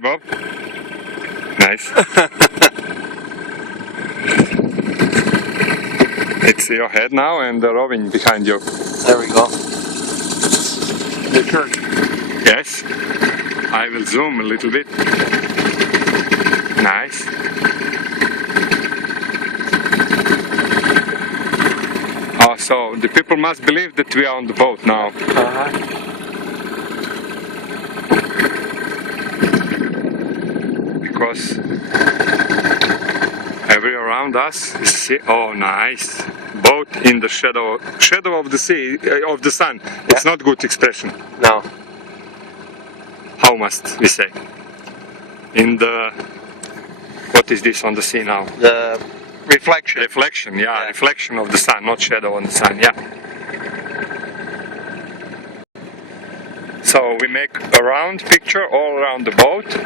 Bob. Nice. It's your head now and the Rovinj behind you. There we go. The church. Yes. I will zoom a little bit. Nice. Oh, so the people must believe that we are on the boat now. Because every around us is sea. Oh, nice. Boat in the shadow of the sea, of the sun. Yeah. It's not good expression. No. How must we say? In the, what is this on the sea now? The reflection. Reflection, yeah, reflection of the sun, not shadow on the sun, yeah. So we make a round picture all around the boat.